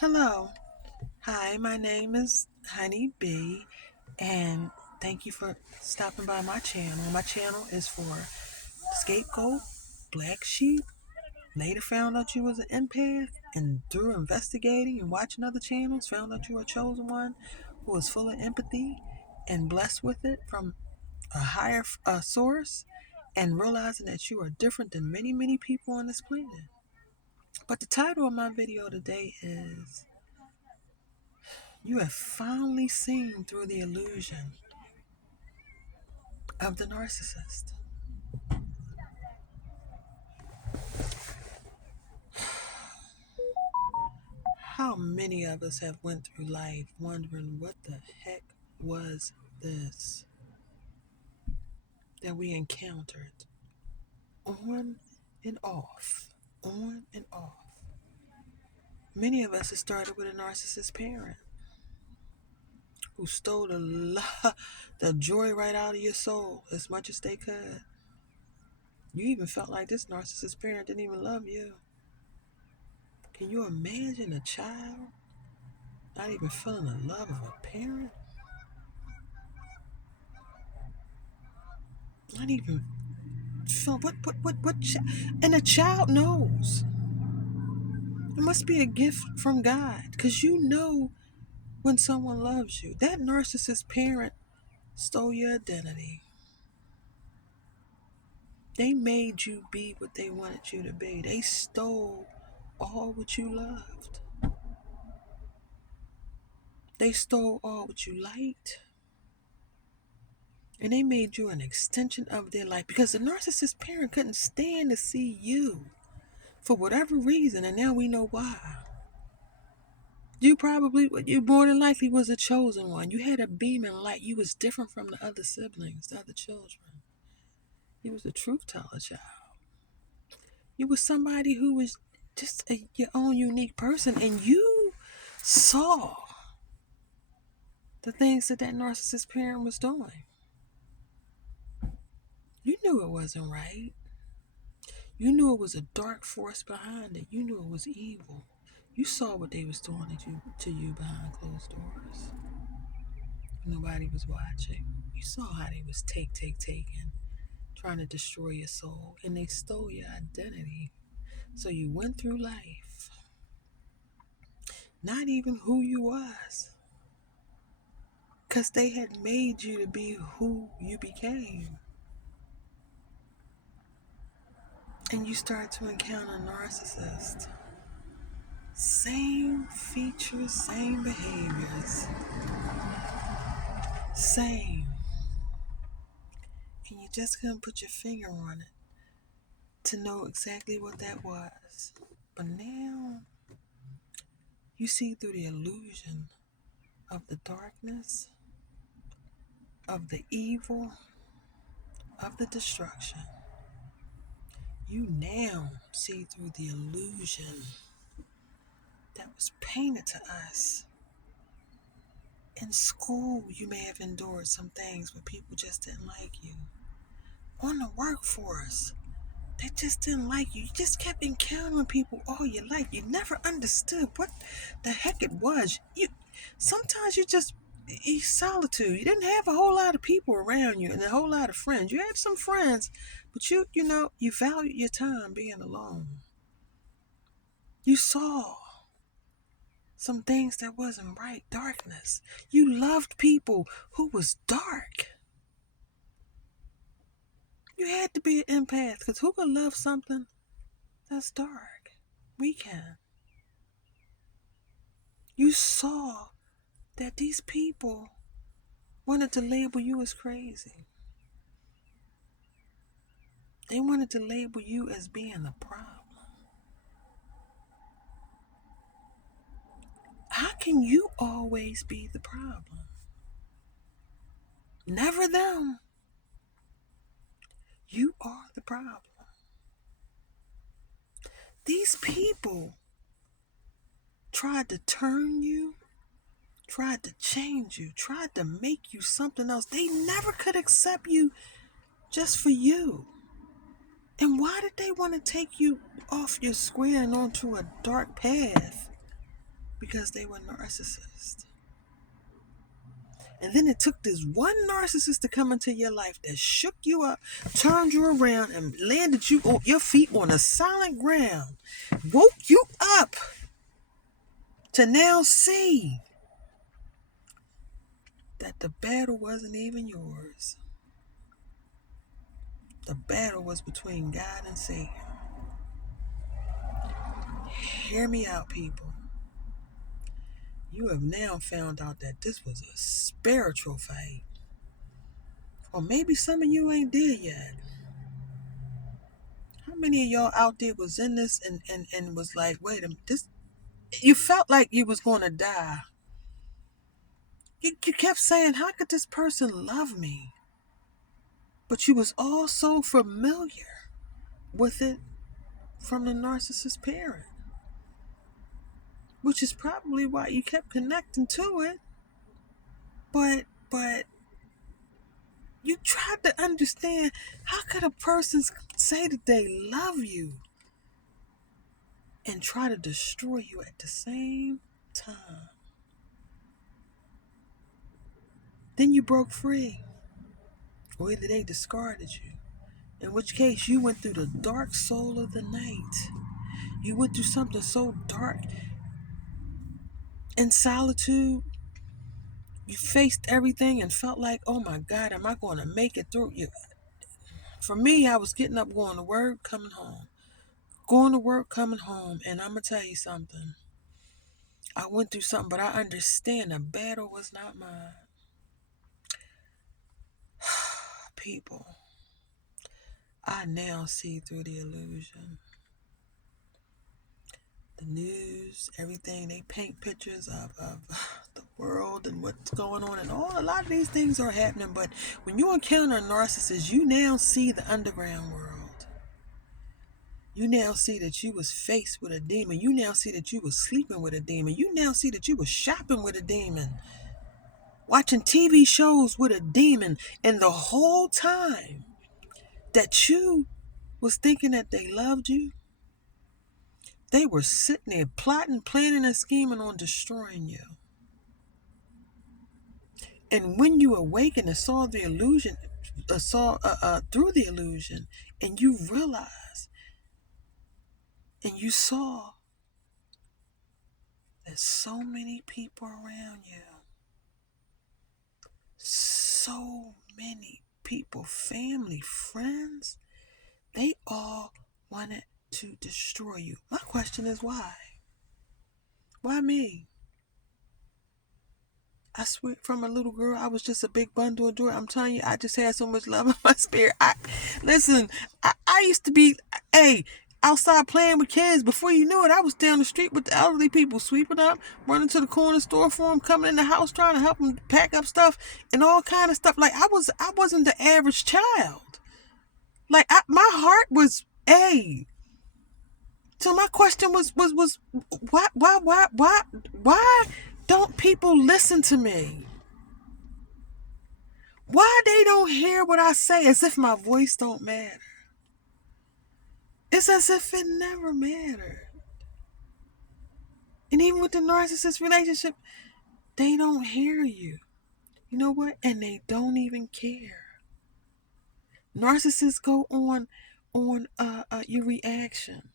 Hello. Hi, my name is Honey B, and thank you for stopping by my channel. My channel is for scapegoat, black sheep. Later found out you was an empath, and through investigating and watching other channels, found out you were a chosen one who was full of empathy and blessed with it from a higher source, and realizing that you are different than many, many people on this planet. But the title of my video today is You have finally seen through the illusion of the narcissist. How many of us have went through life wondering what the heck was this that we encountered on and off, on and off. Many of us have started with a narcissist parent who stole the joy right out of your soul as much as they could. You even felt like this narcissist parent didn't even love you. Can you imagine a child not even feeling the love of a parent? Not even feel and a child knows. It must be a gift from God, because you know when someone loves you. That narcissist parent stole your identity. They made you be what they wanted you to be. They stole all what you loved. They stole all what you liked. And they made you an extension of their life, because the narcissist parent couldn't stand to see you for whatever reason, and now we know why. You more than likely was a chosen one. You had a beaming light. You was different from the other siblings, the other children. You was a truth teller child. You was somebody who was just your own unique person, and you saw the things that narcissist parent was doing. You knew it wasn't right. You knew it was a dark force behind it. You knew it was evil. You saw what they was doing to you behind closed doors. Nobody was watching. You saw how they was taking, trying to destroy your soul, and they stole your identity. So you went through life not even who you was, because they had made you to be who you became. And you start to encounter narcissists. Same features, same behaviors, same. And you just couldn't put your finger on it to know exactly what that was. But now you see through the illusion of the darkness, of the evil, of the destruction. You now see through the illusion that was painted to us. In school, you may have endured some things where people just didn't like you. On the workforce, they just didn't like you. You just kept encountering people all your life. You never understood what the heck it was. Sometimes you just solitude. You didn't have a whole lot of people around you and a whole lot of friends. You had some friends, but you valued your time being alone. You saw some things that wasn't right, darkness. You loved people who was dark. You had to be an empath, because who could love something that's dark? We can. You saw that these people wanted to label you as crazy. They wanted to label you as being the problem. How can you always be the problem? Never them. You are the problem. These people tried to turn you, tried to change you, tried to make you something else. They never could accept you just for you. And why did they want to take you off your square and onto a dark path? because they were narcissists. And then it took this one narcissist to come into your life that shook you up, turned you around, and landed you on your feet on a solid ground, woke you up to now see that the battle wasn't even yours. The battle was between God and Satan. Hear me out, people. You have now found out that this was a spiritual fight. Or maybe some of you ain't there yet. How many of y'all out there was in this and was like, wait a minute, this, you felt like you was going to die. You kept saying, how could this person love me? But you was all so familiar with it from the narcissist parent. Which is probably why you kept connecting to it. But you tried to understand, how could a person say that they love you and try to destroy you at the same time? Then you broke free. Or either they discarded you. In which case you went through the dark soul of the night. You went through something so dark. In solitude, you faced everything and felt like, oh my God, am I going to make it through? For me, I was getting up, going to work, coming home. Going to work, coming home. And I'm going to tell you something. I went through something, but I understand the battle was not mine. People, I now see through the illusion. The news, everything, they paint pictures of the world and what's going on, and a lot of these things are happening. But when you encounter a narcissist, you now see the underground world. You now see that you was faced with a demon. You now see that you was sleeping with a demon. You now see that you was shopping with a demon, watching TV shows with a demon, and the whole time that you was thinking that they loved you, they were sitting there plotting, planning, and scheming on destroying you. And when you awakened and saw the illusion, through the illusion, and you realized, and you saw that so many people around you, so many people, family, friends, they all wanted to destroy you. My question is why? Why me? I swear, from a little girl, I was just a big bundle of joy. I'm telling you, I just had so much love in my spirit. I used to be, outside playing with kids. Before you knew it, I was down the street with the elderly people, sweeping up, running to the corner store for them, coming in the house, trying to help them pack up stuff and all kind of stuff. Like I wasn't the average child. Like my heart was a. So my question was why don't people listen to me? Why they don't hear what I say? As if my voice don't matter. It's as if it never mattered. And even with the narcissist relationship, they don't hear you. You know what? And they don't even care. Narcissists go on your reaction.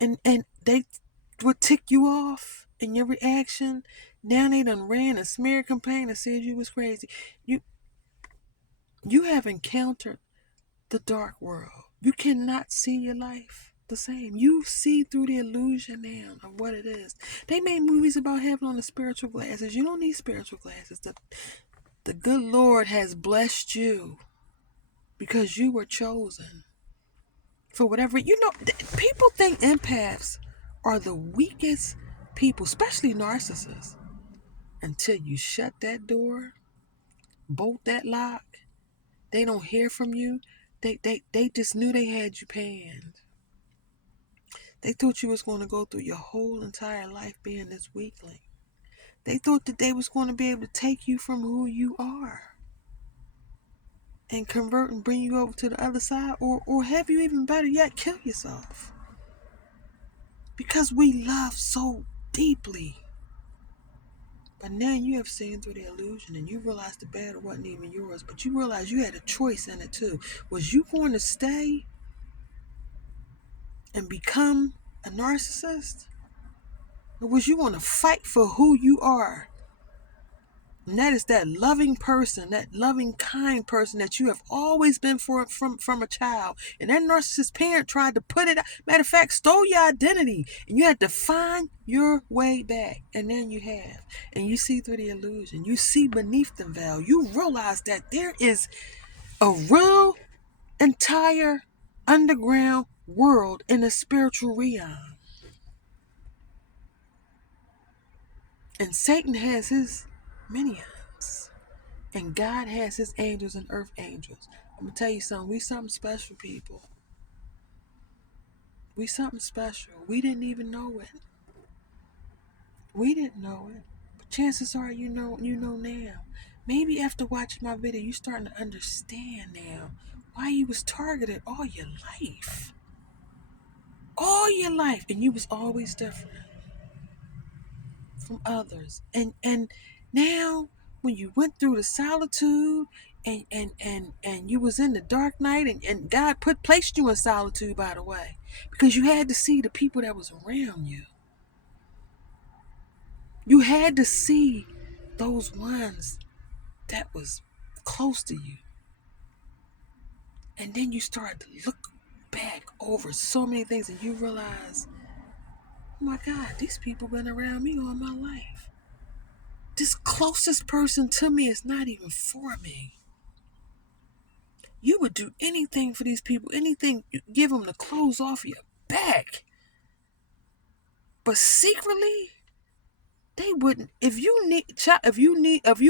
And they would tick you off in your reaction. Now they done ran a smear campaign and said you was crazy. You have encountered the dark world. You cannot see your life the same. You see through the illusion now of what it is. They made movies about having on the spiritual glasses. You don't need spiritual glasses. The good Lord has blessed you because you were chosen. For whatever, people think empaths are the weakest people, especially narcissists, until you shut that door, bolt that lock. They don't hear from you. They just knew they had you panned. They thought you was going to go through your whole entire life being this weakling. They thought that they was going to be able to take you from who you are and convert and bring you over to the other side, or have you, even better yet, kill yourself. Because we love so deeply. But now you have seen through the illusion and you realize the battle wasn't even yours, but you realize you had a choice in it too. Was you going to stay and become a narcissist? Or was you going to fight for who you are? And that is that loving person, that loving, kind person that you have always been from a child. And that narcissist parent tried to put it, matter of fact, stole your identity. And you had to find your way back. And then you have. And you see through the illusion. You see beneath the veil. You realize that there is a real, entire, underground world in the spiritual realm. And Satan has his minions. And God has his angels and earth angels. I'm going to tell you something. We something special, people. We something special. We didn't even know it. We didn't know it. But chances are you know now. Maybe after watching my video, you're starting to understand now why you was targeted all your life. All your life. And you was always different from others. And now when you went through the solitude and you was in the dark night and God placed you in solitude, by the way, because you had to see the people that was around you. You had to see those ones that was close to you. And then you started to look back over so many things and you realize, oh my God, these people been around me all my life. This closest person to me is not even for me. You would do anything for these people, anything, you give them the clothes off your back. But secretly, they wouldn't. If you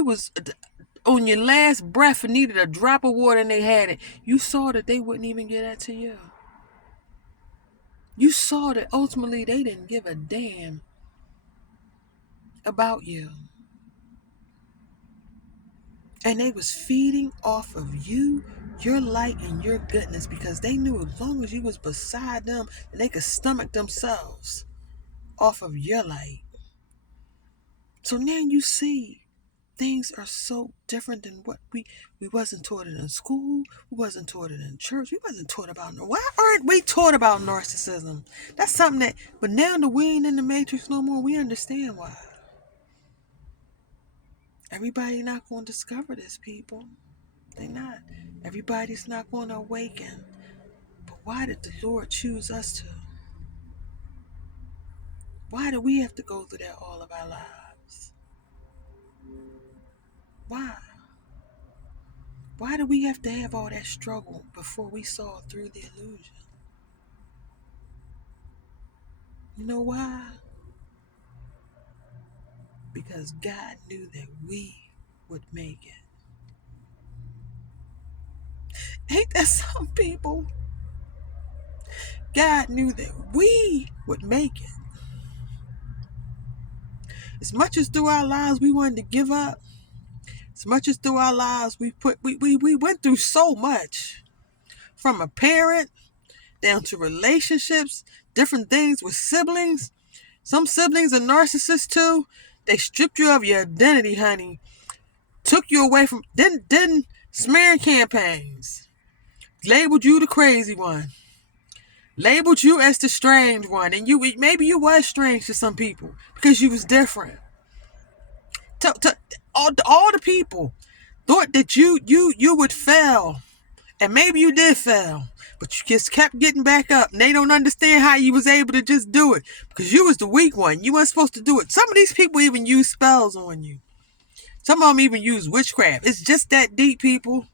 was on your last breath and needed a drop of water and they had it, you saw that they wouldn't even get that to you. You saw that ultimately they didn't give a damn about you. And they was feeding off of you, your light, and your goodness because they knew as long as you was beside them, they could stomach themselves off of your light. So now you see things are so different than what we wasn't taught it in school, we wasn't taught it in church, we wasn't taught about no. Why aren't we taught about narcissism? That's something that, but now that we ain't in the matrix no more, we understand why. Everybody not going to discover this, people. They not. Everybody's not going to awaken. But why did the Lord choose us to? Why do we have to go through that all of our lives? Why? Why do we have to have all that struggle before we saw through the illusion? You know why? Because God knew that we would make it. Ain't that some people? God knew that we would make it. As much as through our lives we wanted to give up, as much as through our lives we went through so much. From a parent down to relationships, different things with siblings. Some siblings are narcissists too. They stripped you of your identity, honey. Took you away from, didn't smearing campaigns. Labeled you the crazy one. Labeled you as the strange one. And maybe you was strange to some people because you was different. All the people thought that you would fail. And maybe you did fail. But you just kept getting back up. And they don't understand how you was able to just do it. Because you was the weak one. You weren't supposed to do it. Some of these people even use spells on you. Some of them even use witchcraft. It's just that deep, people.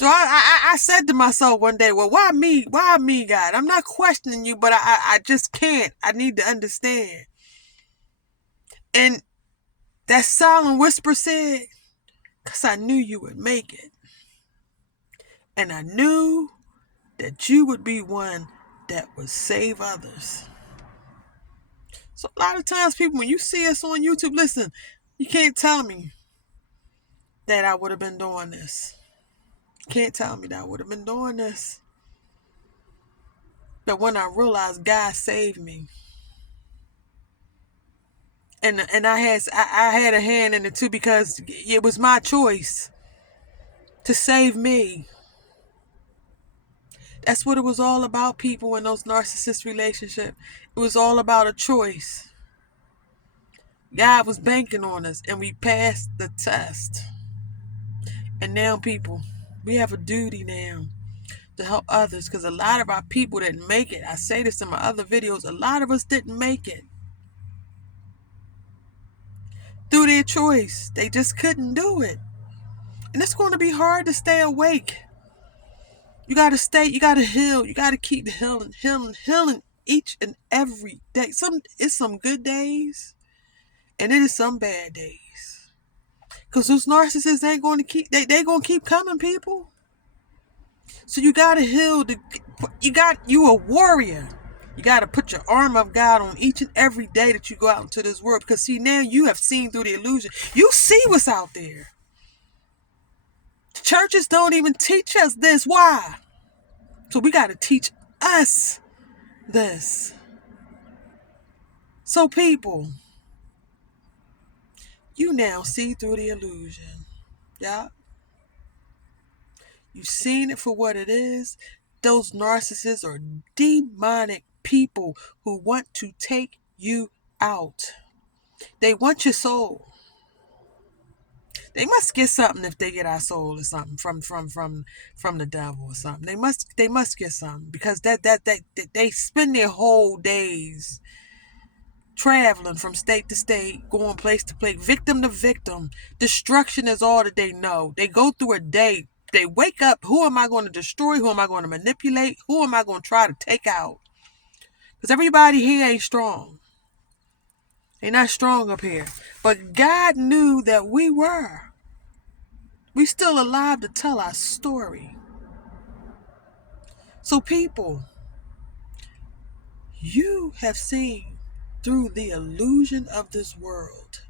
So I said to myself one day, well, why me? Why me, God? I'm not questioning you, but I just can't. I need to understand. And that silent whisper said, because I knew you would make it. And I knew that you would be one that would save others. So a lot of times, people, when you see us on YouTube, listen, you can't tell me that I would have been doing this. You can't tell me that I would have been doing this. But when I realized God saved me, And I had a hand in it too, because it was my choice to save me. That's what it was all about, people, in those narcissist relationships. It was all about a choice. God was banking on us, and we passed the test. And now, people, we have a duty now to help others, because a lot of our people didn't make it. I say this in my other videos. A lot of us didn't make it through their choice. They just couldn't do it. And it's going to be hard to stay awake. You got to heal. You got to keep healing each and every day. It's some good days, and it is some bad days. Because those narcissists ain't going to they going to keep coming, people. So you got to heal. You a warrior. You got to put your armor of God on each and every day that you go out into this world. Because see, now you have seen through the illusion. You see what's out there. Churches don't even teach us this. Why? So we got to teach us this. So people, you now see through the illusion. Yeah. You've seen it for what it is. Those narcissists are demonic people who want to take you out. They want your soul. They must get something if they get our soul or something from the devil or something. They must get something, because they spend their whole days traveling from state to state, going place to place, victim to victim. Destruction is all that they know. They go through a day. They wake up. Who am I going to destroy? Who am I going to manipulate? Who am I going to try to take out? Because everybody here ain't strong. They're not strong up here. But God knew that we were. We still alive to tell our story. So people, you have seen through the illusion of this world,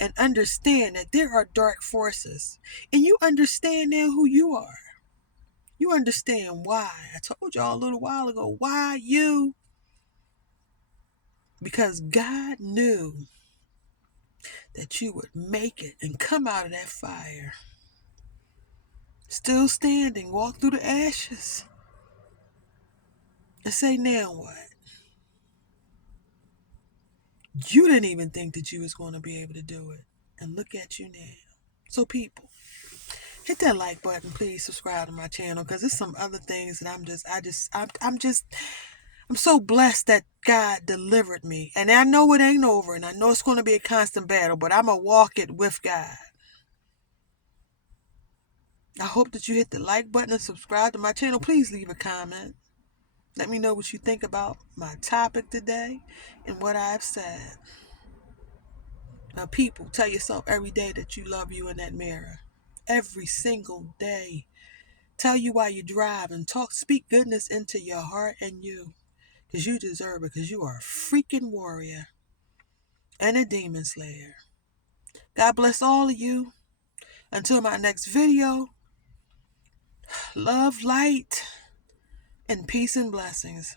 and understand that there are dark forces. And you understand now who you are. You understand why. I told y'all a little while ago, why you? Because God knew that you would make it and come out of that fire. Still standing, walk through the ashes. And say, now what? You didn't even think that you was going to be able to do it. And look at you now. So people, hit that like button, please subscribe to my channel, because there's some other things that I'm so blessed that God delivered me. And I know it ain't over, and I know it's going to be a constant battle, but I'm going to walk it with God. I hope that you hit the like button and subscribe to my channel. Please leave a comment. Let me know what you think about my topic today and what I've said. Now, people, tell yourself every day that you love you in that mirror. Every single day. Tell you while you drive and speak goodness into your heart and you. Because you deserve it, because you are a freaking warrior and a demon slayer. God bless all of you. Until my next video, love, light, and peace and blessings.